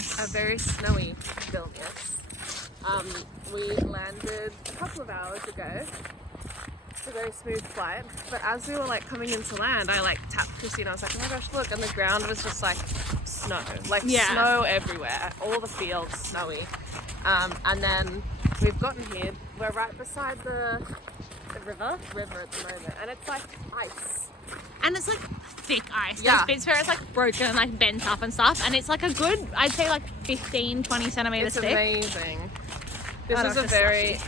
Vilnius. A very snowy Vilnius. We landed a couple of hours ago. It's a very smooth flight, but as we were like coming into land, I like tapped Krissie and I was like, oh my gosh, look, and the ground was just like snow, like snow everywhere, all the fields snowy. And then we've gotten here, we're right beside the river at the moment, and it's like ice. And it's like thick ice. Yeah. There's bits where it's like broken and like bent up and stuff, and it's like a good, I'd say like 15-20 centimeters thick. It's amazing. This is a very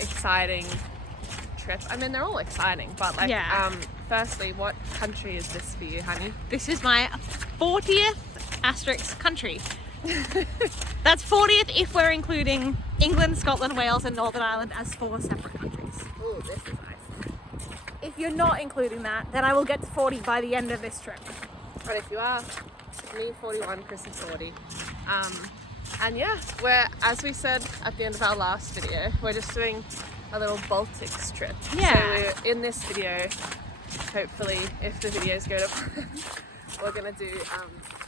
exciting trip. I mean, they're all exciting, but like, firstly, what country is this for you, honey? This is my 40th asterisk country. That's 40th if we're including England, Scotland, Wales and Northern Ireland as 4 separate countries. Oh, this is nice. If you're not including that, then I will get to 40 by the end of this trip. But if you are, me 41, Krissie 40. And yeah, we're, as we said at the end of our last video, we're just doing a little Baltics trip. Yeah. So we're in this video, hopefully, if the videos go to plan, we're gonna do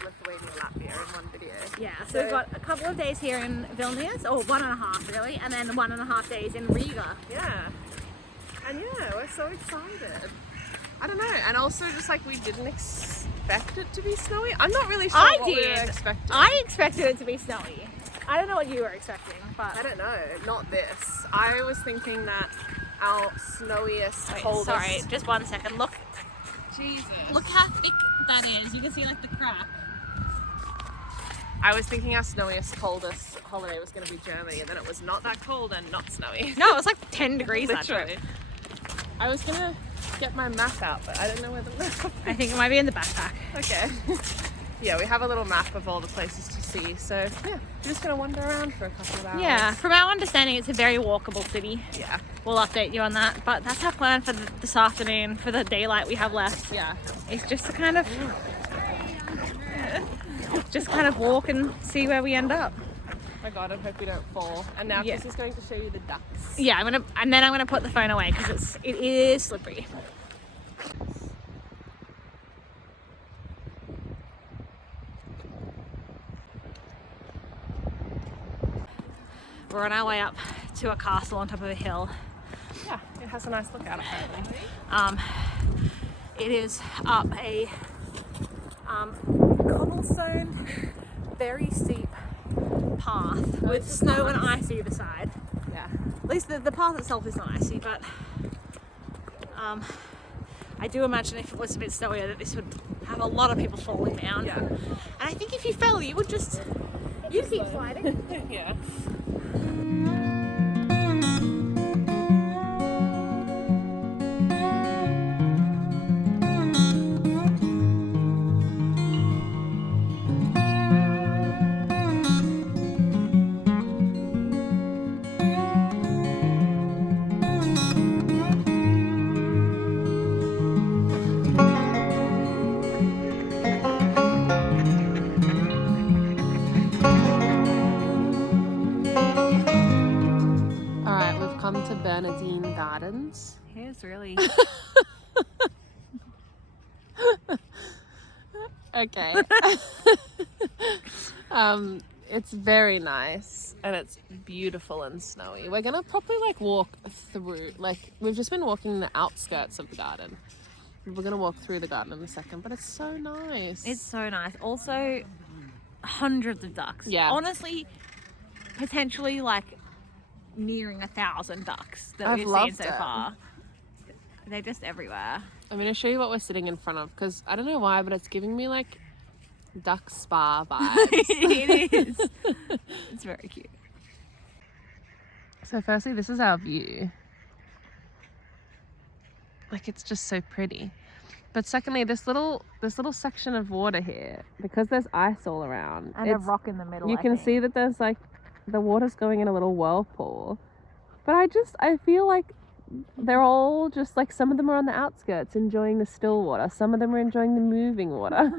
Lithuania, Latvia in one video. Yeah, so we've got a couple of days here in Vilnius, or 1.5 really, and then 1.5 days in Riga. Yeah. And yeah, we're so excited. I don't know, and also just like we didn't expect it to be snowy. I'm not really sure what we were expecting. I expected it to be snowy. I don't know what you were expecting, but I don't know, not this. I was thinking that our snowiest, coldest... Sorry, just 1 second. Look. Jesus. Look how thick that is. You can see like the crack. I was thinking our snowiest, coldest holiday was going to be Germany, and then it was not that cold and not snowy. No, it was like 10 degrees that trip. I was going to get my map out, but I don't know where the map I think it might be in the backpack. Okay. Yeah, we have a little map of all the places to see, so yeah, we're just going to wander around for a couple of hours. Yeah, from our understanding, it's a very walkable city. Yeah. We'll update you on that, but that's our plan for this afternoon, for the daylight we have left. Yeah. It's just to kind of, walk and see where we end up. Oh my god, I hope we don't fall. And now Krissie's going to show you the ducks. Yeah, I'm gonna put the phone away because it is slippery. We're on our way up to a castle on top of a hill. Yeah, it has a nice look out apparently. It is up a cobblestone, very steep path with snow and ice either side. Yeah. At least the path itself is not icy, but I do imagine if it was a bit snowier that this would have a lot of people falling down. Yeah. And I think if you fell, you'd keep sliding. Yeah. Gardens. Here's really okay. It's very nice and it's beautiful and snowy. We're gonna probably like walk through, like we've just been walking the outskirts of the garden. We're gonna walk through the garden in a second, but it's so nice. It's so nice. Also, hundreds of ducks. Yeah. Honestly, potentially like nearing 1,000 ducks that I've we've loved seen so it. far. They're just everywhere. I'm gonna show you what we're sitting in front of because I don't know why, but it's giving me like duck spa vibes. It is. It's very cute. So firstly, this is our view. Like it's just so pretty. But secondly, this little section of water here, because there's ice all around, And a rock in the middle. you can see that there's like the water's going in a little whirlpool. But I feel like they're all just like, some of them are on the outskirts enjoying the still water, some of them are enjoying the moving water.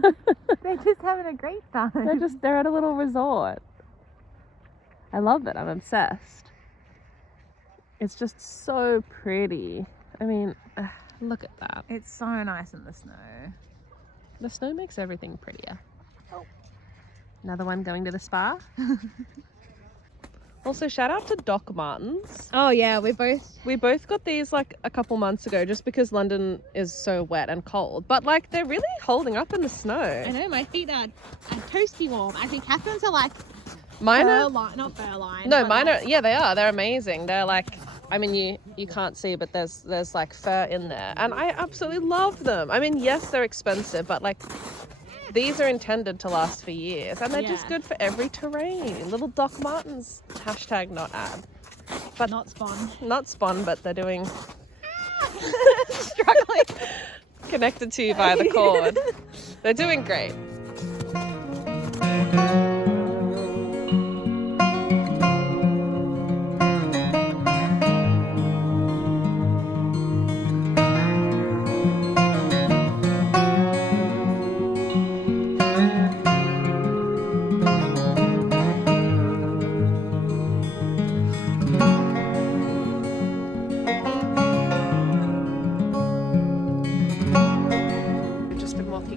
They're just having a great time. They're at a little resort. I love it. I'm obsessed. It's just so pretty. I mean, look at that. It's so nice in the snow. The snow makes everything prettier. Oh. Another one going to the spa. Also, shout out to Doc Martens. Oh yeah, we both got these like a couple months ago just because London is so wet and cold. But like they're really holding up in the snow. I know, my feet are toasty warm. I think Catherine's are like mine are not fur lined. No, mine are, yeah, they are. They're amazing. They're like, I mean, you can't see, but there's like fur in there. And I absolutely love them. I mean, yes, they're expensive, but like these are intended to last for years, and they're just good for every terrain. Little Doc Martens, hashtag not ad. But not spawn. Not spawn, but they're doing struggling. Connected to you by the cord. They're doing great.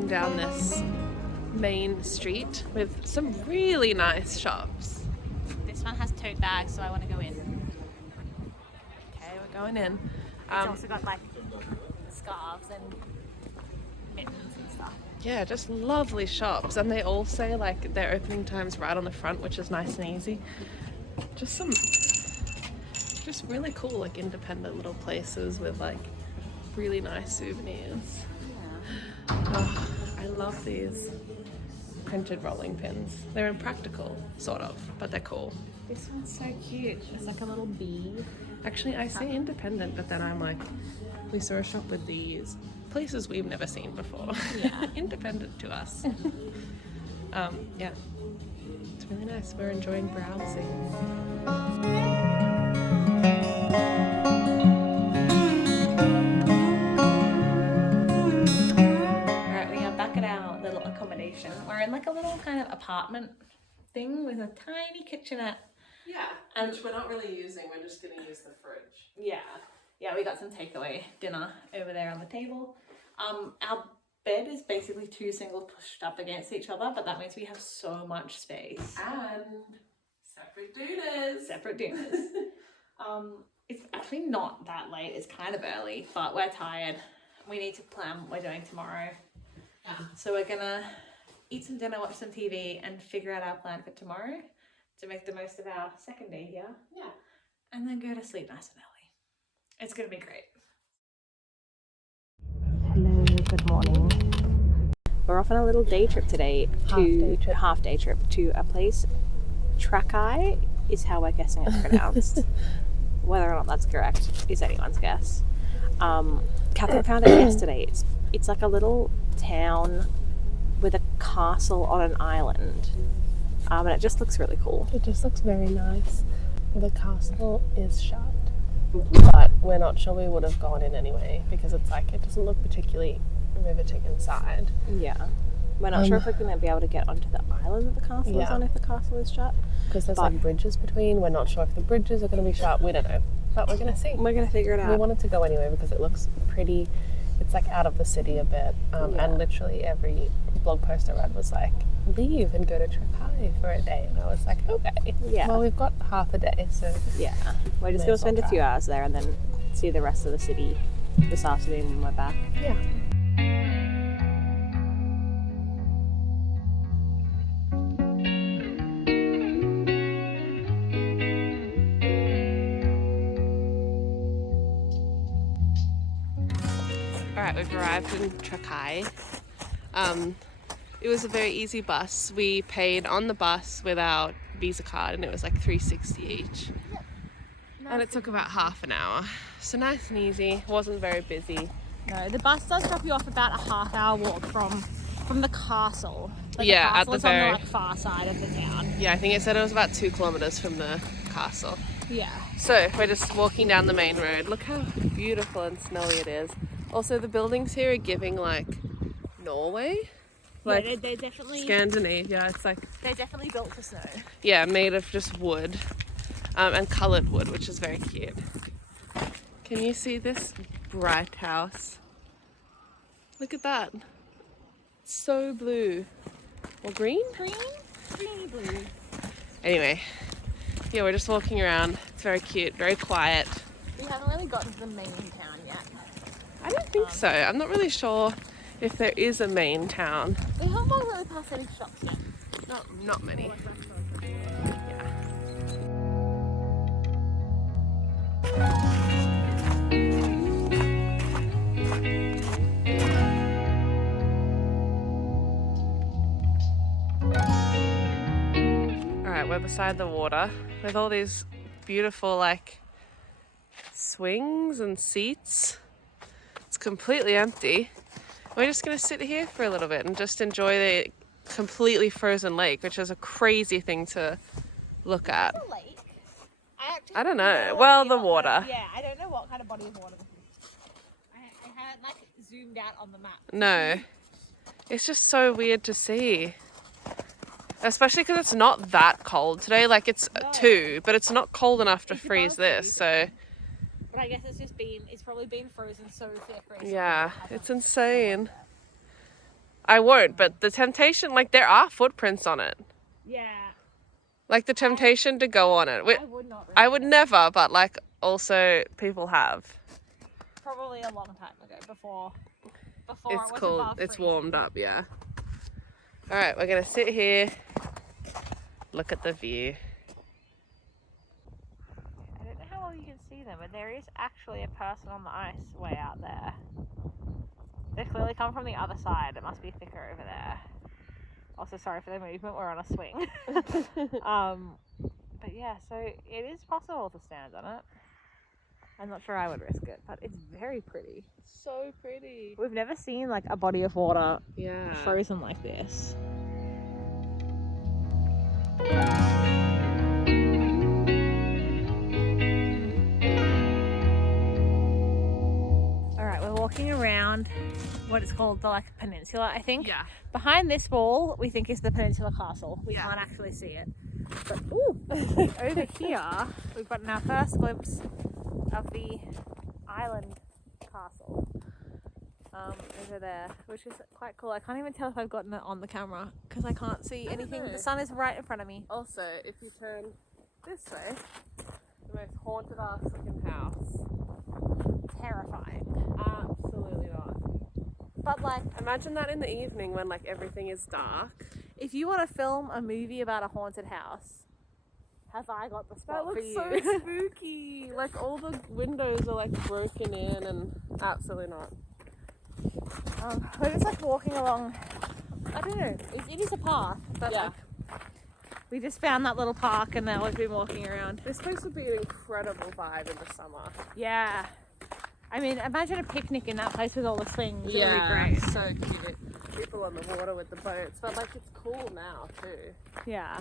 Down this main street with some really nice shops. This one has tote bags, so I want to go in. Okay, we're going in. It's also got like scarves and mittens and stuff. Yeah, just lovely shops, and they all say like their opening times right on the front, which is nice and easy. Just really cool like independent little places with like really nice souvenirs. Oh, I love these printed rolling pins. They're impractical, sort of, but they're cool. This one's so cute. It's like a little bee. Actually, I say independent, but then I'm like, we saw a shop with these places we've never seen before. Yeah. Independent to us. Yeah, it's really nice. We're enjoying browsing. We're in like a little kind of apartment thing with a tiny kitchenette. Yeah, and which we're not really using. We're just going to use the fridge. Yeah, we got some takeaway dinner over there on the table. Our bed is basically two singles pushed up against each other, but that means we have so much space. And separate dinners. It's actually not that late. It's kind of early, but we're tired. We need to plan what we're doing tomorrow. Yeah. So we're gonna eat some dinner, watch some TV, and figure out our plan for tomorrow to make the most of our second day here. Yeah. And then go to sleep nice and early. It's gonna be great. Hello, good morning. We're off on a little day trip today. Half day trip to a place. Trakai is how we're guessing it's pronounced. Whether or not that's correct is anyone's guess. Catherine found it yesterday. It's like a little town with a castle on an island, and it just looks really cool. It just looks very nice. The castle is shut, but we're not sure we would have gone in anyway because it's like it doesn't look particularly riveting inside. Yeah, we're not sure if we're going to be able to get onto the island that the castle is on if the castle is shut, because there's like bridges between. We're not sure if the bridges are going to be shut. We don't know, but we're going to see. We're going to figure it out. We wanted to go anyway because it looks pretty. It's like out of the city a bit, and literally every blog post I read was like, leave and go to Trakai for a day, and I was like, okay, well, we've got half a day, so we're just going to spend a few hours there and then see the rest of the city this afternoon when we're back. Alright, we've arrived in Trakai. It was a very easy bus. We paid on the bus with our Visa card and it was like $3.60 each. And it took about half an hour. So nice and easy, wasn't very busy. No, the bus does drop you off about a half-hour walk from the castle. Like Yeah, the castle at the is very on the far side of the town. Yeah, I think it said it was about 2 kilometers from the castle. Yeah. So we're just walking down the main road. Look how beautiful and snowy it is. Also, the buildings here are giving like Norway. Like they're definitely Scandinavia. It's like they're definitely built for snow. Yeah, made of just wood, and coloured wood, which is very cute. Can you see this bright house? Look at that. So blue. Or green? Green? Stringy blue. Anyway, yeah, we're just walking around. It's very cute, very quiet. We haven't really gotten to the main town yet. I don't think so. I'm not really sure if there is a main town. We haven't walked really past any shops yet. Not many. Yeah. Alright, we're beside the water with all these beautiful like swings and seats. It's completely empty. We're just going to sit here for a little bit and just enjoy the completely frozen lake, which is a crazy thing to look at. A lake? I don't know. Well, the water. Yeah, I don't know what kind of body of water this is. I haven't like zoomed out on the map. No. It's just so weird to see. Especially because it's not that cold today. Like it's 2, but it's not cold enough to freeze this. So. But I guess it's probably been frozen so thick. Yeah, it's insane. I won't, but the temptation, like there are footprints on it. Yeah. Like the temptation to go on it. I would not. I would never, but like also people have. Probably a long time ago, before It's it was cold. above It's freezing. warmed up, yeah. All right, we're gonna sit here, look at the view. I don't know how well you can see them, but there is actually a person on the ice way out there. They clearly come from the other side. It must be thicker over there. Also, sorry for the movement. We're on a swing. But yeah, so it is possible to stand on it. I'm not sure I would risk it, but it's very pretty. So pretty. We've never seen like a body of water Yeah. frozen like this. All right, we're walking around what is called the like peninsula, I think. Yeah. Behind this wall, we think is the Peninsula Castle. We Yeah. can't actually see it. But over here, we've gotten our first glimpse of the island castle. Over there, which is quite cool. I can't even tell if I've gotten it on the camera because I can't see anything. know. The sun is right in front of me. Also, if you turn this way, the most haunted ass looking house. Terrifying. Absolutely not. But like, Imagine that in the evening when like everything is dark. if you want to film a movie about a haunted house, have I got the spot That for looks you? so spooky. Like all the windows are like broken in and absolutely not. We're just like walking along. I don't know. It is a path, but Yeah. like, we just found that little park and now we've been walking around. This place would be an incredible vibe in the summer. Yeah. I mean, imagine a picnic in that place with all the swings. It would be great. So cute. People on the water with the boats, but like it's cool now too. Yeah.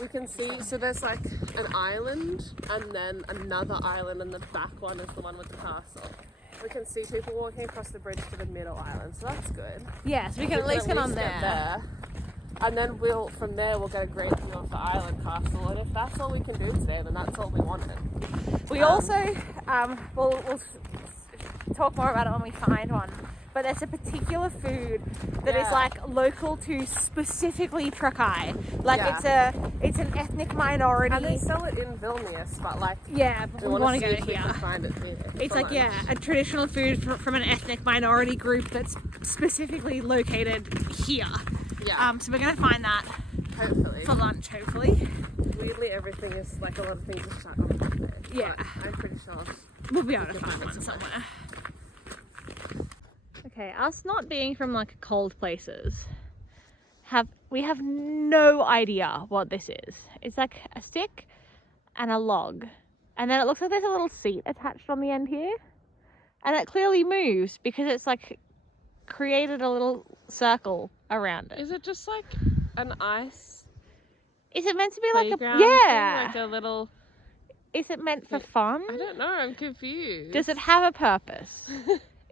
We can see, so there's like an island and then another island, and the back one is the one with the castle. We can see people walking across the bridge to the middle island, so that's good. Yeah, so we can at least get on there. And then from there we'll get a great view of the island castle, and if that's all we can do today, then that's all we wanted. We also, we'll talk more about it when we find one, but there's a particular food that is like local to specifically Trakai. Like it's an ethnic minority. And they sell it in Vilnius, but like but we want to go if we here. can find it here. It's for like, lunch. a traditional food from an ethnic minority group that's specifically located here. Yeah. So we're going to find that Hopefully. for lunch, hopefully. Weirdly, everything is like a lot of things are shut on Monday. Yeah. But I'm pretty sure. We'll be able to find one somewhere. Okay, us not being from like cold places, we have no idea what this is. It's like a stick and a log. And then it looks like there's a little seat attached on the end here. And it clearly moves because it's like created a little circle around it. Is it just like an ice Is it meant to be like playground yeah. thing? Like a little... Is it meant for fun? I don't know, I'm confused. Does it have a purpose?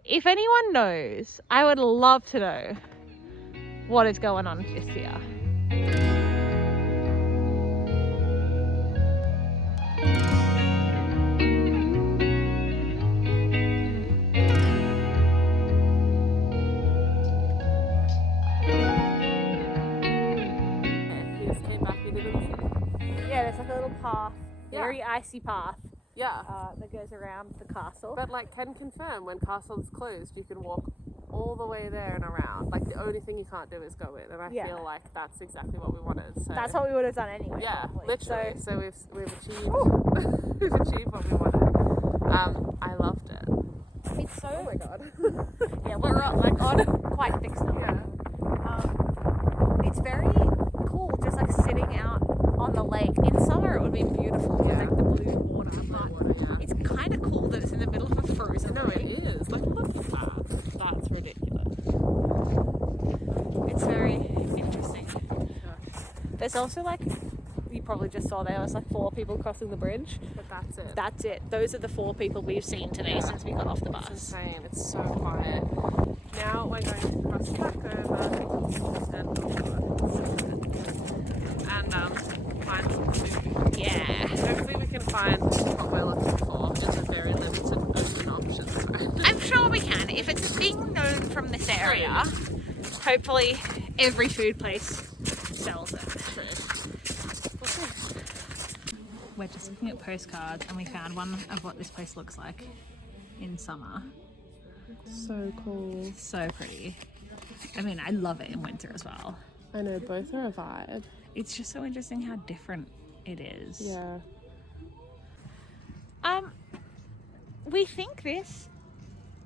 If anyone knows, I would love to know what is going on just here. icy path Yeah. that goes around the castle. But like, can confirm when castle's closed, you can walk all the way there and around. Like, the only thing you can't do is go in, and I feel like that's exactly what we wanted. So that's what we would have done anyway. yeah, probably. literally. So we've achieved we've achieved what we wanted. I loved it. It's so. Oh my god. Yeah, we're on quite thick stuff. Yeah. It's very cool, just like sitting out on the lake. In summer, it would be beautiful with like the blue water. But it's kind of cool that it's in the middle of a frozen lake. It is. Like, look at that. That's ridiculous. It's very interesting. There's also like, you probably just saw there was like 4 people crossing the bridge. But that's it. That's it. Those are the 4 people we've seen today since we got off the bus. It's insane. It's so quiet. Now we're going to cross back over and find some food. Yeah. Hopefully we can find what we're looking for. Just a very limited open options. I'm sure we can. If it's a thing known from this area, hopefully every food place sells it. We're just looking at postcards and we found one of what this place looks like in summer. So cool. So pretty. I mean, I love it in winter as well. I know, both are a vibe. It's just so interesting how different it is. Yeah. We think this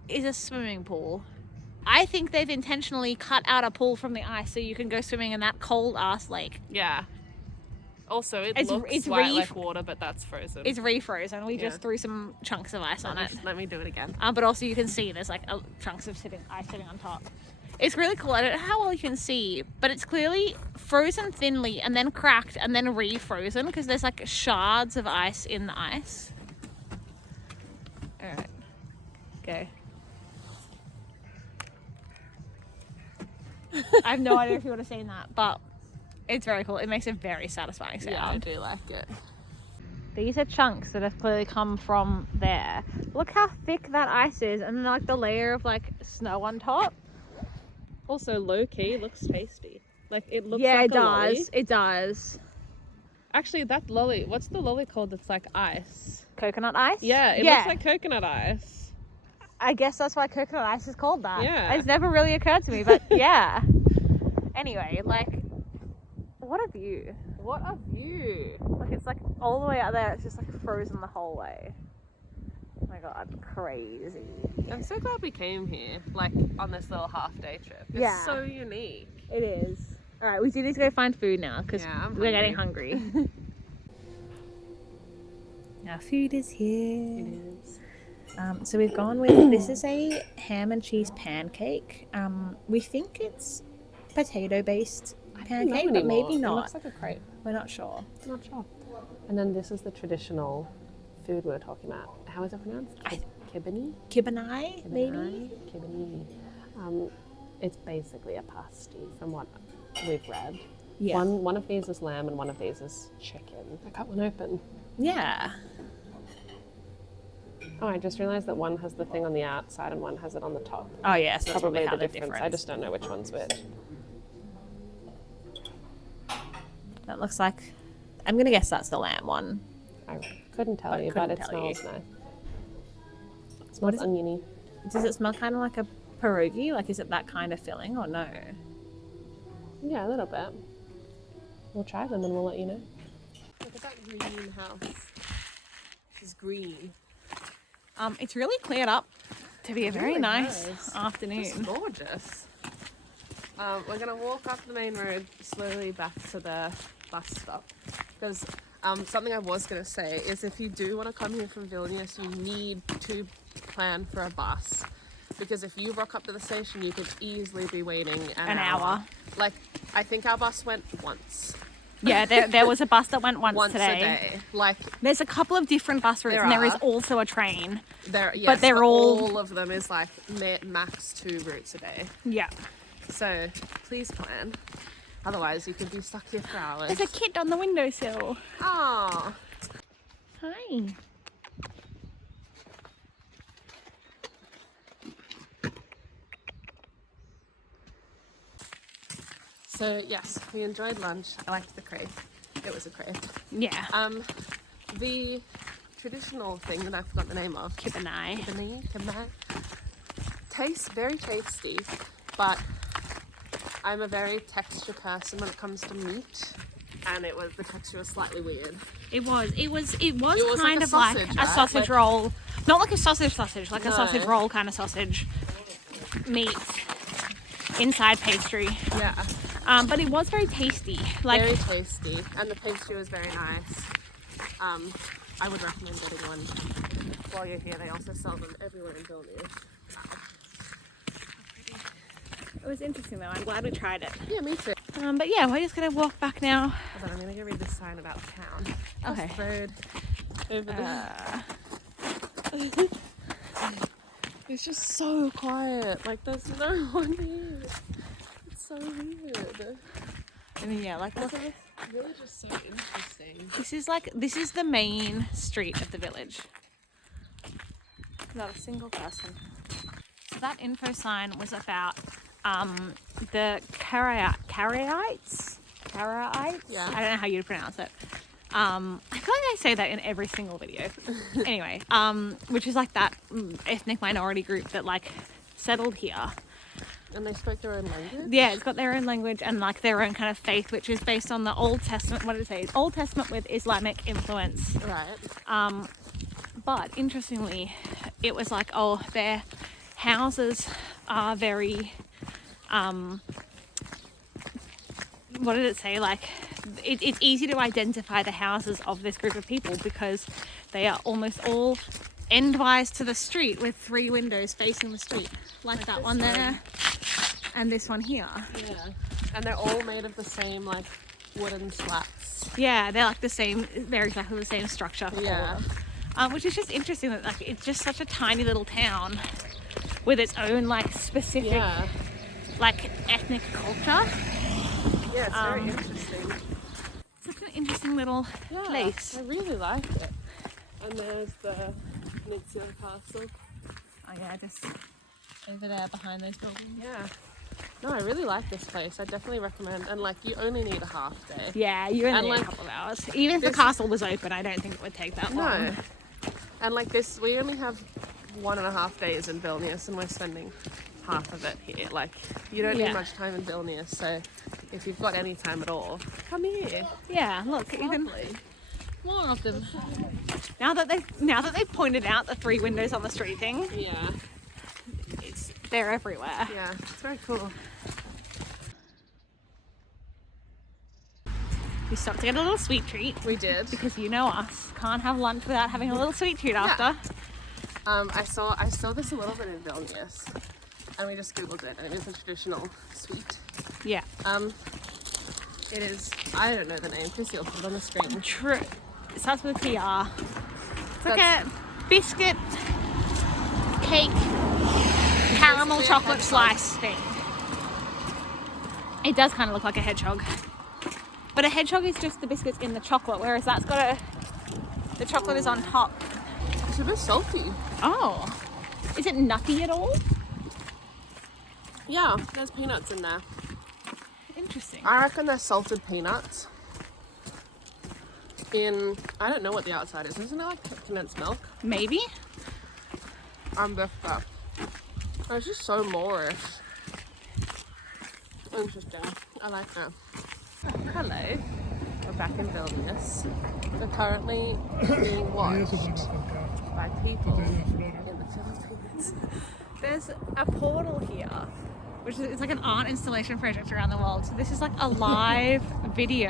is a swimming pool. I think they've intentionally cut out a pool from the ice so you can go swimming in that cold ass lake. Yeah. Also, it looks white like water, but that's frozen. It's refrozen. We just threw some chunks of ice on it. Let me do it again. But also you can see there's like chunks of ice sitting on top. It's really cool. I don't know how well you can see, but it's clearly frozen thinly and then cracked and then refrozen because there's like shards of ice in the ice. Alright. Go. I have no idea if you would have seen that, but it's very cool. It makes a very satisfying sound. Yeah, I do like it. These are chunks that have clearly come from there. Look how thick that ice is, and then like the layer of like snow on top. Also, low key looks tasty. Like, it looks Yeah, like it a does. lolly. It does. Actually, that lolly. What's the lolly called? That's like ice. Coconut ice. Yeah, it looks like coconut ice. I guess that's why coconut ice is called that. Yeah. It's never really occurred to me, but yeah. Anyway, like, what a view. What a view. Like, it's like all the way out there, it's just like frozen the whole way. Oh my god, crazy. I'm so glad we came here, like, on this little half-day trip. It's so unique. It is. Alright, we do need to go find food now, because we're getting hungry. Our food is here. It is. So we've gone with, this is a ham and cheese pancake. We think it's potato-based pancake, but maybe not. It looks like a crepe. We're not sure. I'm not sure. And then this is the traditional food we were talking about. How is it pronounced? Kibbeney? Kibbenai, maybe? Kibbeney. It's basically a pasty from what we've read. Yeah. One of these is lamb and one of these is chicken. I cut one open. Yeah. Oh, I just realised that one has the thing on the outside and one has it on the top. Oh yeah, so that's Probably how the difference. I just don't know which one's which. That looks like, I'm going to guess that's the lamb one. I couldn't tell you, but it smells nice. It smells oniony. Does it smell kind of like a pierogi? Like, is it that kind of filling or no? Yeah, a little bit. We'll try them and we'll let you know. Look at that green house. It's green. It's really cleared up to be a very nice afternoon. It's gorgeous. We're going to walk up the main road slowly back to the bus stop. Because something I was going to say is if you do want to come here from Vilnius, you need to plan for a bus. Because if you rock up to the station, you could easily be waiting an hour. Like, I think our bus went once. Yeah, there was a bus that went once today. A day. Like, there's a couple of different bus routes, and there is also a train. But they're all of them is like max 2 routes a day. Yeah. So please plan. Otherwise, you could be stuck here for hours. There's a kid on the windowsill. Oh. Hi. So yes, we enjoyed lunch. I liked the crepe. It was a crepe. Yeah. The traditional thing that I forgot the name of. Kibbenai. Kibbenai. Tastes very tasty, but I'm a very texture person when it comes to meat, and the texture was slightly weird. It was kind like of like a sausage roll. Not like a sausage, like a sausage roll kind of sausage meat inside pastry. Yeah. But it was very tasty. Like, very tasty, and the pastry was very nice. I would recommend getting one while you're here. They also sell them everywhere in Vilnius. It was interesting though. I'm glad we tried it. Yeah, me too. But yeah, we're just gonna walk back now. Hold on, I'm gonna go read this sign about town. Okay. This road over there. It's just so quiet. Like there's no one here. It's so weird. I mean, yeah, like look, It's really just so interesting. this is the main street of the village. Not a single person. So that info sign was about the Karaites. Yeah. I don't know how you'd pronounce it. I feel like I say that in every single video. Anyway, which is like that ethnic minority group that like settled here. And they spoke their own language? Yeah, it's got their own language and like their own kind of faith, which is based on the Old Testament. What did it say? It's Old Testament with Islamic influence. Right. But interestingly, it was like, oh, their houses are very, what did it say? Like, it's easy to identify the houses of this group of people because they are almost all endwise to the street with 3 windows facing the street. Like that one there and this one here. Yeah. And they're all made of the same, like, wooden slats. Yeah, they're like the same, they're exactly the same structure. Yeah. Which is just interesting that like it's just such a tiny little town with its own like specific like ethnic culture. Yeah, it's very interesting. Such an interesting little place. I really like it. And there's the Peninsula Castle. Oh yeah, just over there behind those buildings. Yeah. No, I really like this place. I definitely recommend. And like, you only need a half day. Yeah, you only need like, a couple of hours. Even if the castle was open, I don't think it would take that long. No. And like this, we only have 1.5 days in Vilnius, and we're spending half of it here. Like, you don't need much time in Vilnius, so if you've got any time at all, come here. Yeah, look, even more of them. Now that they've pointed out the 3 windows on the street thing, Yeah. they're everywhere. Yeah, it's very cool. We stopped to get a little sweet treat. We did. Because you know us, can't have lunch without having a little sweet treat after. I saw this a little bit in Vilnius, and we just googled it, and it is a traditional sweet. Yeah. It is, I don't know the name. Krissie will put it on the screen. True. It starts with a TR. It's like a biscuit, cake, caramel chocolate slice thing. It does kind of look like a hedgehog. But a hedgehog is just the biscuits in the chocolate, whereas that's got the chocolate is on top. It's a bit salty. Oh. Is it nutty at all? Yeah, there's peanuts in there. Interesting. I reckon they're salted peanuts. I don't know what the outside is. Isn't it like condensed milk? Maybe. Bifka. It's just so moreish. Interesting. I like that. Hello. We're back in Vilnius. We're currently being watched by people in the Philippines. There's a portal here, which is it's like an art installation project around the world. So this is like a live video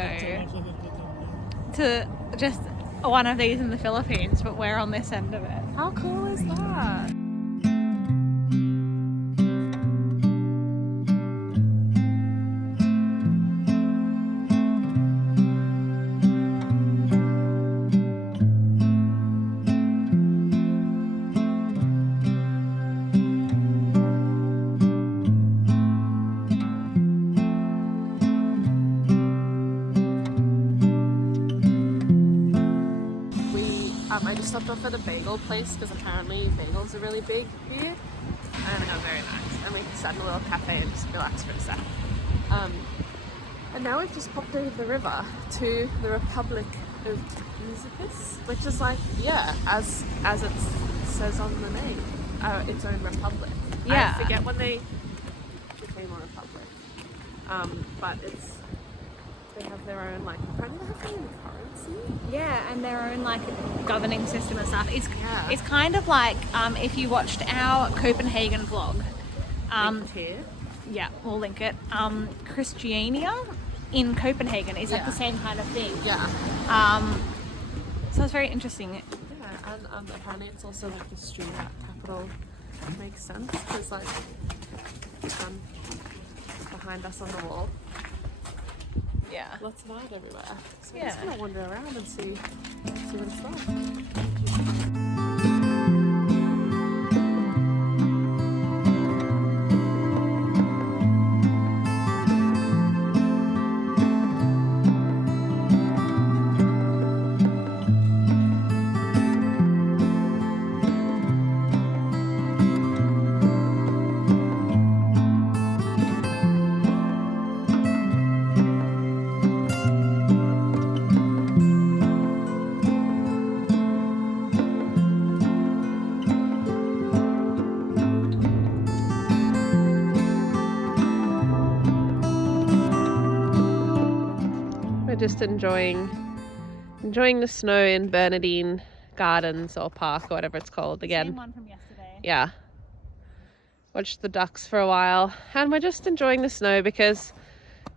to just one of these in the Philippines, but we're on this end of it. How cool is that? I just stopped off at a bagel place because apparently bagels are really big here, and they are very nice. And we sat in a little cafe and just relaxed for a sec. And now we've just popped over the river to the Republic Musicus, which is like, yeah, as it says on the name, its own republic. Yeah. I forget when they became a republic. But they have their own, like, apparently they have their own currency. Yeah, and their own like governing system and stuff. Yeah. It's kind of like if you watched our Copenhagen vlog. Linked here. Yeah, we'll link it. Christiania in Copenhagen is like the same kind of thing. Yeah. So it's very interesting. Yeah, and apparently it's also like the street art capital. Makes sense because like behind us on the wall, Yeah. lots of art everywhere. So Yeah. I'm just gonna wander around and see what it's like. We're just enjoying the snow in Bernardine Gardens or Park or whatever it's called again. Same one from yesterday. Yeah. Watched the ducks for a while, and we're just enjoying the snow because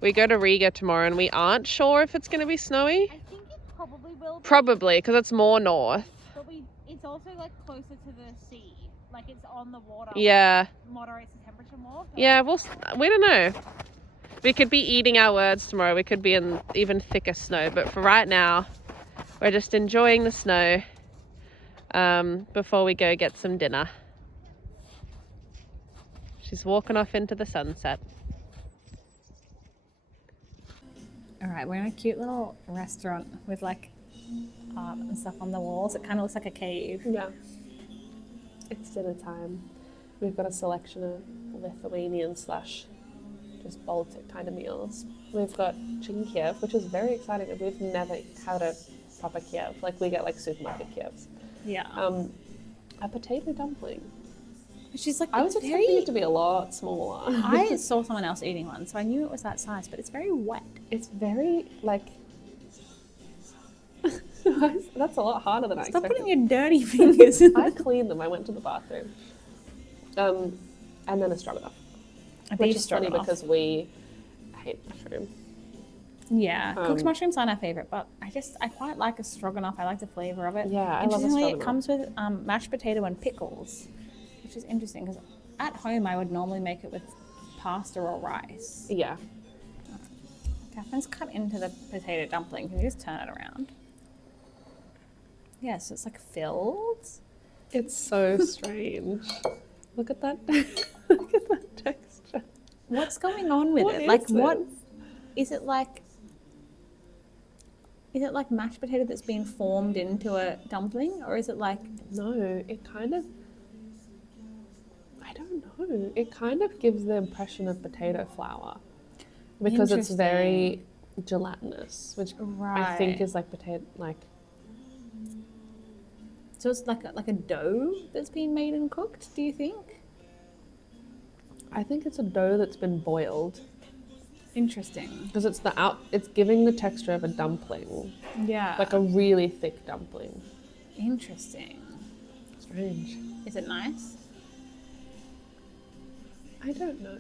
we go to Riga tomorrow and we aren't sure if it's going to be snowy. I think it probably will be. Probably, because it's more north. But it's also like closer to the sea. Like it's on the water. Yeah. Moderates the temperature more. Yeah, we don't know. We could be eating our words tomorrow. We could be in even thicker snow. But for right now, we're just enjoying the snow before we go get some dinner. She's walking off into the sunset. All right, we're in a cute little restaurant with like art and stuff on the walls. It kind of looks like a cave. Yeah. It's dinner time. We've got a selection of Lithuanian / just Baltic kind of meals. We've got chicken Kiev, which is very exciting. We've never had a proper Kiev. Like we get like supermarket Kievs. Yeah. A potato dumpling. Which is like I was expecting it to be a lot smaller. I saw someone else eating one, so I knew it was that size, but it's very wet. It's very like that's a lot harder than I Stop expected. putting your dirty fingers in I cleaned them. I went to the bathroom. And then a stroganoff. Which is funny because we hate mushroom. Yeah, cooked mushrooms aren't our favourite, but I quite like a stroganoff. I like the flavour of it. Yeah, I love a Interestingly, stroganoff. it comes with mashed potato and pickles, which is interesting because at home I would normally make it with pasta or rice. Yeah. Catherine's cut into the potato dumpling. Can you just turn it around? Yeah, so it's like filled. It's so strange. Look at that. Look at that texture. What's going on with What it? is Like, this? what is it like? Is it like mashed potato that's been formed into a dumpling, or is it like? No, it kind of. I don't know. It kind of gives the impression of potato flour because it's very gelatinous, which I think is like potato, like. So it's like a dough that's been made and cooked. Do you think? I think it's a dough that's been boiled Interesting. because it's giving the texture of a dumpling, Yeah. like a really thick dumpling. Interesting. Strange. Is it nice? I don't know.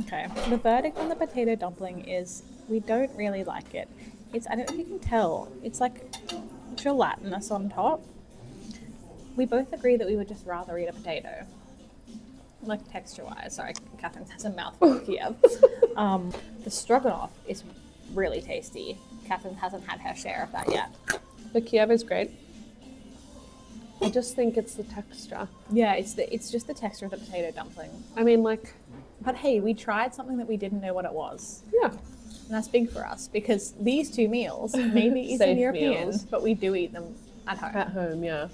Okay. The verdict on the potato dumpling is we don't really like it. I don't know if you can tell. It's like gelatinous on top. We both agree that we would just rather eat a potato. Like texture-wise. Sorry, Catherine has a mouthful of Kiev. The stroganoff is really tasty. Catherine hasn't had her share of that yet. The Kiev is great. I just think it's the texture. Yeah, it's just the texture of the potato dumpling. I mean, like... But hey, we tried something that we didn't know what it was. Yeah. And that's big for us because these two meals may be Eastern Safe European, meals. but we do eat them at home. At home, yeah.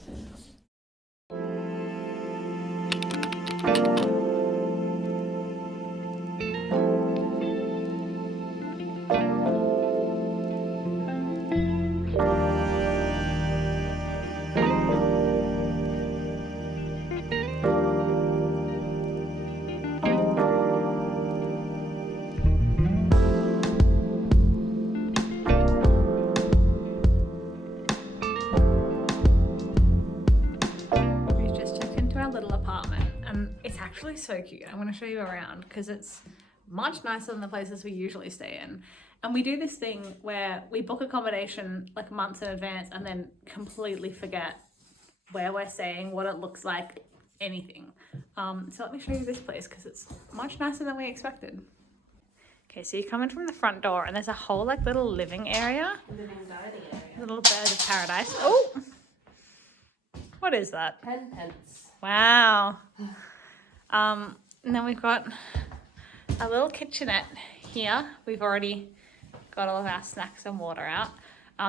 actually so cute. I'm going to show you around because it's much nicer than the places we usually stay in. And we do this thing where we book accommodation like months in advance and then completely forget where we're staying, what it looks like, anything. So let me show you this place because it's much nicer than we expected. Okay, so you come in from the front door and there's a whole like little living area. Living dining area. Little bird of paradise. Oh! What is that? 10 pence. Wow. And then we've got a little kitchenette here. We've already got all of our snacks and water out.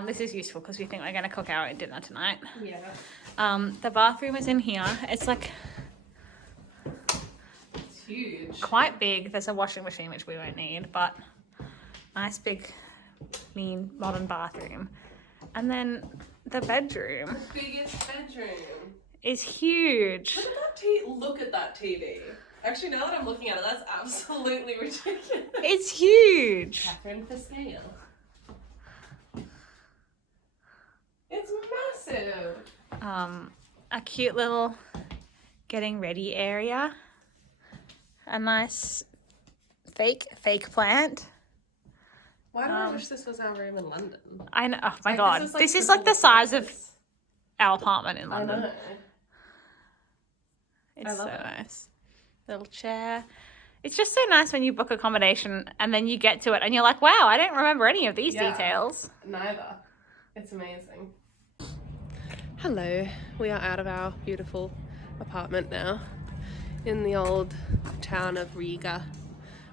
This is useful because we think we're going to cook our dinner tonight. Yeah. The bathroom is in here. It's like It's huge. quite big. There's a washing machine, which we won't need, but nice big, clean, modern bathroom. And then the bedroom The biggest bedroom. is huge. Look at that TV. Actually, now that I'm looking at it, that's absolutely ridiculous. It's huge. Catherine for scale. It's massive. A cute little getting ready area. A nice fake plant. Why do I wish this was our room in London? I know. Oh my Like, god. This is like the size of our apartment in I London. know. It's so love it. nice. Little chair. It's just so nice when you book accommodation and then you get to it and you're like, wow, I don't remember any of these Yeah. details. Neither. It's amazing. Hello. We are out of our beautiful apartment now in the old town of Riga.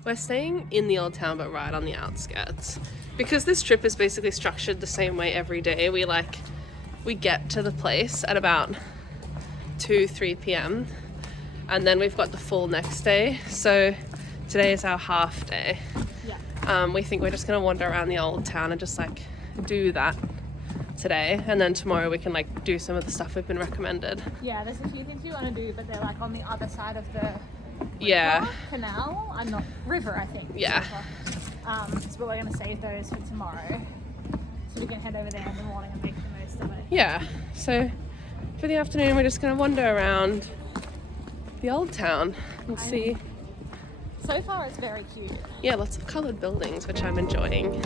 We're staying in the old town but right on the outskirts because this trip is basically structured the same way every day. We get to the place at about 2-3 p.m. and then we've got the full next day. So today is our half day. Yeah. We think we're just gonna wander around the old town and just like do that today, and then tomorrow we can like do some of the stuff we've been recommended. Yeah, there's a few things we want to do, but they're like on the other side of the Yeah. canal. I'm not river, I think. Yeah. So we're going to save those for tomorrow, so we can head over there in the morning and make the most of it. Yeah. So for the afternoon we're just gonna wander around the old town and see. So far, it's very cute. Yeah, lots of coloured buildings, which I'm enjoying.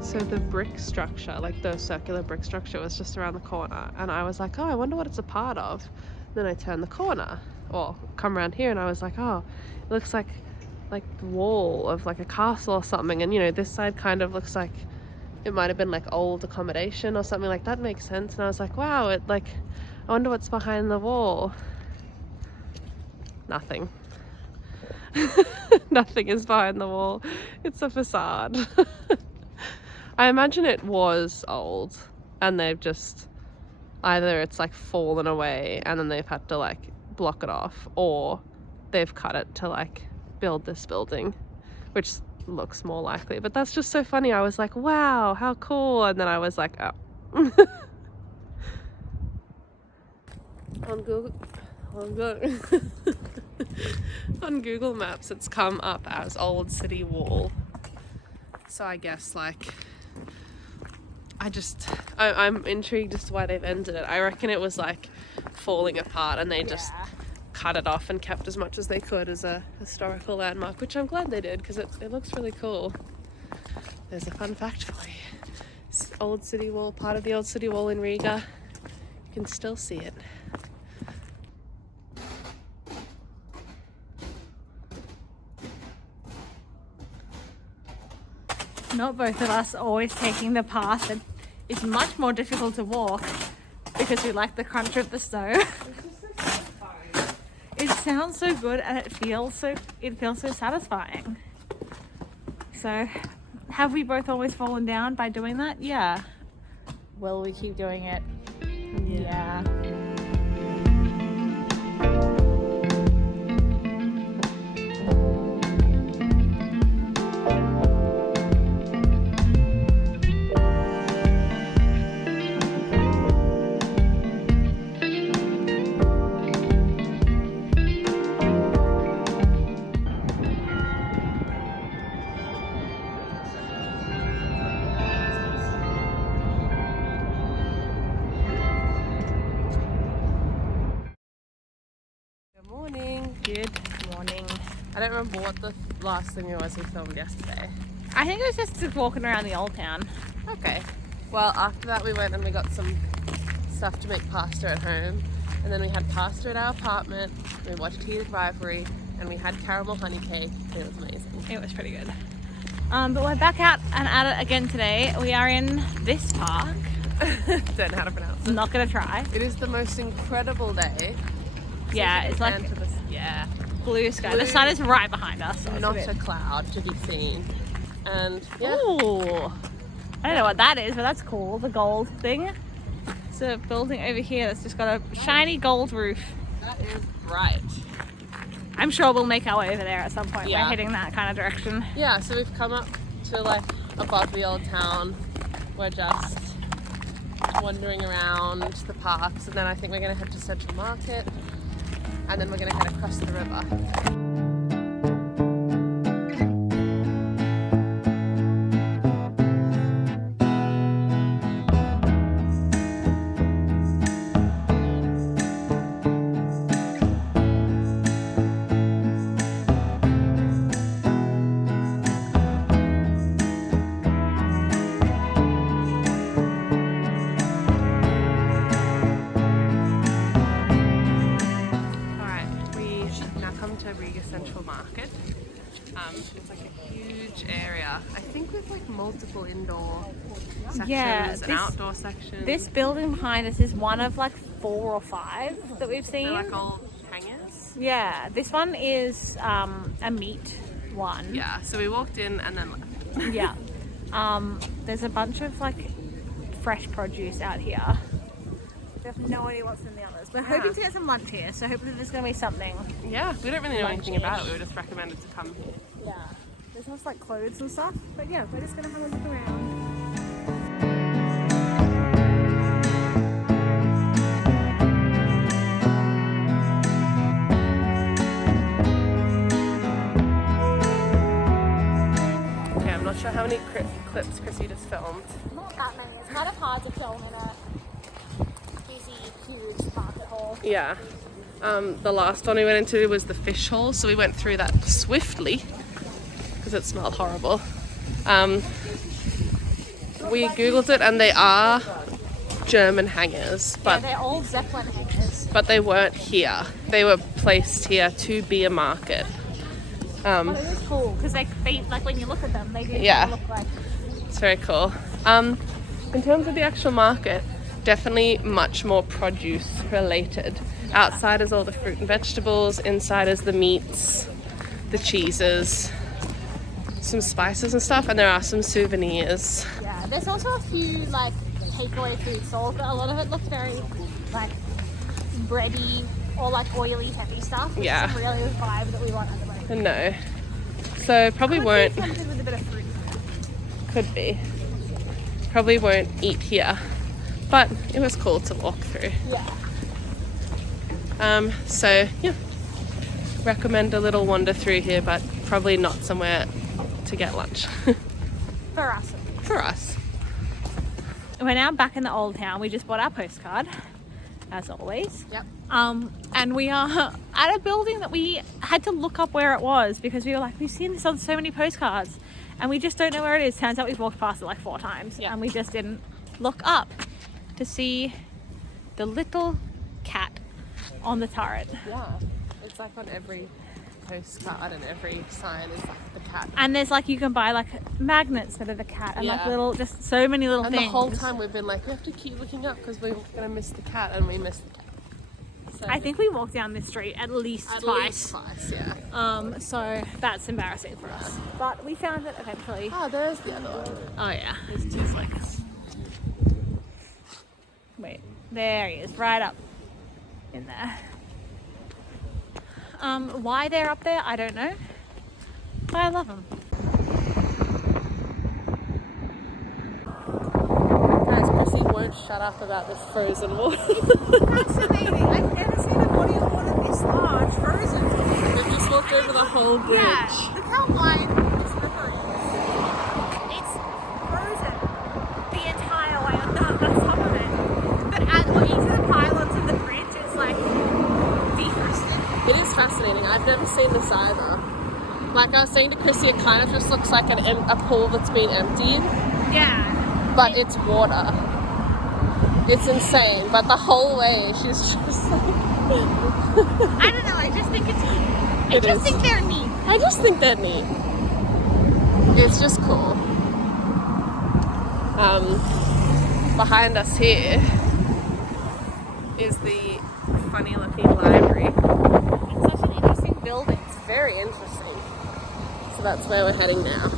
So the brick structure, like the circular brick structure, was just around the corner, and I was like, oh, I wonder what it's a part of. Then I turned the corner or come around here and I was like, oh, it looks like the wall of like a castle or something, and you know, this side kind of looks like it might have been like old accommodation or something. Like that makes sense. And I was like, wow, it like, I wonder what's behind the wall. Nothing. Nothing is behind the wall. It's a facade. I imagine it was old and they've just, either it's like fallen away and then they've had to like block it off, or they've cut it to like build this building, which looks more likely. But that's just so funny. I was like, wow, how cool. And then I was like, oh. On Google Maps it's come up as Old City Wall. So I guess like I'm intrigued as to why they've ended it. I reckon it was like falling apart and they just cut it off and kept as much as they could as a historical landmark, which I'm glad they did because it looks really cool. There's a fun fact for you. It's Old City Wall, part of the Old City Wall in Riga. You can still see it. Not both of us always taking the path that is much more difficult to walk because we like the crunch of the snow. It sounds so good and it feels so satisfying. So, have we both always fallen down by doing that? Yeah. Will we keep doing it? Yeah. I don't remember what the last thing it was we filmed yesterday. I think it was just walking around the old town. Okay. Well, after that we went and we got some stuff to make pasta at home. And then we had pasta at our apartment. We watched Heated Rivalry. And we had caramel honey cake. It was amazing. It was pretty good. But we're back out and at it again today. We are in this park. Don't know how to pronounce it. Not going to try. It is the most incredible day. Yeah, it's like blue sky. The sun is right behind us. So not a cloud to be seen. And yeah. Ooh. I don't know what that is, but that's cool. The gold thing. It's a building over here that's just got a shiny gold roof. That is bright. I'm sure we'll make our way over there at some point. Yeah. We're heading that kind of direction. Yeah, so we've come up to like above the old town. We're just wandering around the parks, and then I think we're going to head to Central Market, and then we're going to head across the river. Riga Central Market. It's like a huge area. I think with like multiple indoor sections and outdoor sections. This building behind us is one of like 4 or 5 that we've seen. They're like old hangars. Yeah, this one is a meat one. Yeah, so we walked in and then left. Yeah. There's a bunch of like fresh produce out here. We have no idea what's in the others. We're hoping to get some lunch here, so hopefully there's going to be something. Yeah, we don't really know anything about it. We were just recommended to come here. Yeah. There's also like clothes and stuff, but yeah, we're just going to have a look around. Okay, I'm not sure how many clips Krissie just filmed. Not that many. It's kind of hard to film in a huge market hall. Yeah. The last one we went into was the fish hall, so we went through that swiftly because it smelled horrible. We googled it and they are German hangars, but they're all Zeppelin hangars. But they weren't here. They were placed here to be a market. But it is cool because they like when you look at them, they do look like. It's very cool. In terms of the actual market, definitely much more produce related. Outside is all the fruit and vegetables, inside is the meats, the cheeses, some spices and stuff, and there are some souvenirs. Yeah, there's also a few like takeaway food stalls, but a lot of it looks very like bready or like oily heavy stuff. Which isn't really the vibe that we want at the moment. No. So probably won't. Something with a bit of fruit. Could be. Probably won't eat here. But it was cool to walk through. Yeah. So yeah, recommend a little wander through here, but probably not somewhere to get lunch. For us. For us. We're now back in the old town. We just bought our postcard, as always. Yep. And we are at a building that we had to look up where it was because we were like, we've seen this on so many postcards, and we just don't know where it is. Turns out we've walked past it like 4 times, and we just didn't look up to see the little cat on the turret. Yeah, it's like on every postcard and every sign is like the cat. And there's like, you can buy like magnets that are the cat and like little, just so many little things. And the whole time we've been like, we have to keep looking up because we're going to miss the cat, and we missed the cat. So I think we walked down this street at least twice. Yeah. So that's embarrassing for us. But we found it eventually. Oh, there's the other one. Oh yeah, there's 2 flicks. Wait, there he is, right up in there. Why they're up there, I don't know, but I love them. Guys, Krissie won't shut up about this frozen water. It's fascinating. I've never seen a body of water this large, frozen. We've just walked over the whole bridge. Yeah, look how wide this river is. It's frozen the entire way on top of it. But each of the pylons of the bridge is like defrosted. It is fascinating. I've never seen this either. Like I was saying to Krissie, it kind of just looks like a pool that's been emptied. Yeah. But it's water. It's insane. But the whole way, she's just like... I don't know, I just think I think they're neat. I just think they're neat. It's just cool. Behind us here is the funny looking library. It's such an interesting building. It's very interesting. So that's where we're heading now.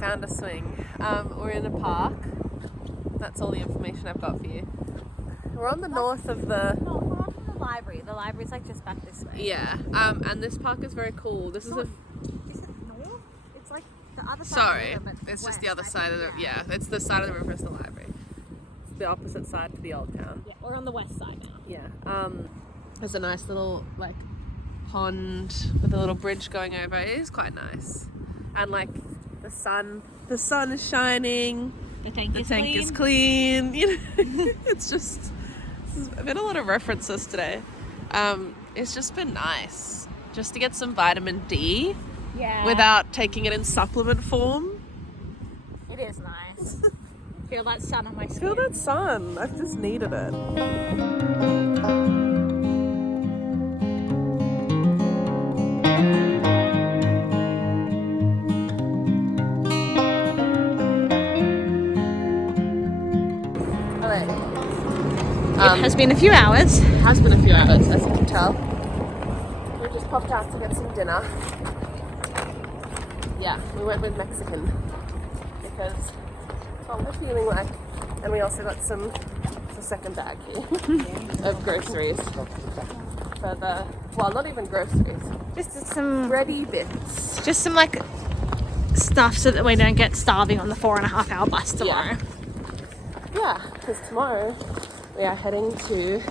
Found a swing. We're in a park. That's all the information I've got for you. We're on the north of the... No, we're not from the library. The library's like just back this way. Yeah, and this park is very cool. This is a... Is it north? It's like the other side Sorry, of the river, but it's just west, the other I side of think, the... Yeah, it's the side of the river is the library. It's the opposite side to the old town. Yeah, we're on the west side now. Yeah. There's a nice little, like, pond with a little bridge going over. It is quite nice. And, like, the sun is shining. The tank is clean. You know, it's just... There's been a lot of references today. It's just been nice. Just to get some vitamin D. Yeah. Without taking it in supplement form. It is nice. Feel that sun on my skin. Feel that sun. I've just needed it. It has been a few hours. It has been a few hours, as you can tell. We just popped out to get some dinner. Yeah, we went with Mexican because that's what we're feeling like. And we also got some second bag here of groceries for the, well, not even groceries, Just some ready bits. Just some like stuff so that we don't get starving on the 4.5 hour bus tomorrow. Yeah, because tomorrow we are heading to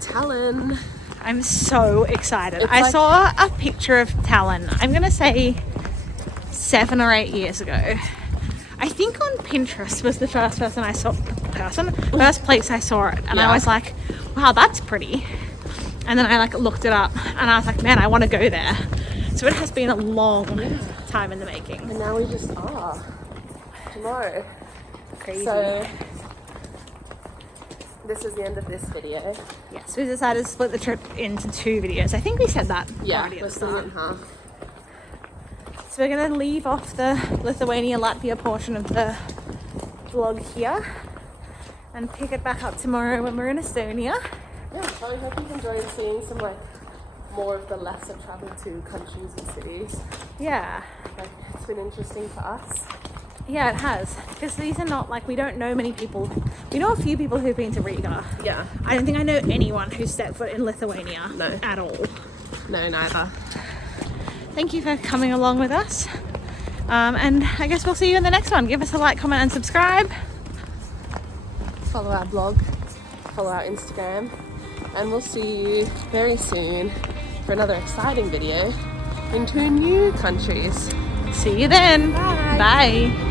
Tallinn. I'm so excited. It's I like- saw a picture of Tallinn, I'm gonna say 7 or 8 years ago. I think on Pinterest was the first place I saw it, and Yeah. I was like, wow, that's pretty. And then I like looked it up and I was like, man, I want to go there. So it has been a long time in the making. And now we just are tomorrow. Crazy. So this is the end of this video. Yes, we decided to split the trip into 2 videos. I think we said that already at we're the splitting it start. in half. So we're going to leave off the Lithuania-Latvia portion of the vlog here and pick it back up tomorrow when we're in Estonia. Yeah, so I hope you've enjoyed seeing some like more of the lesser traveled to countries and cities. Yeah. Like, it's been interesting for us. Yeah, it has. Because these are not like, we don't know many people. We know a few people who've been to Riga. Yeah. I don't think I know anyone who's stepped foot in Lithuania. No. At all. No, neither. Thank you for coming along with us. And I guess we'll see you in the next one. Give us a like, comment and subscribe. Follow our blog, follow our Instagram, and we'll see you very soon for another exciting video in 2 new countries. See you then. Bye. Bye.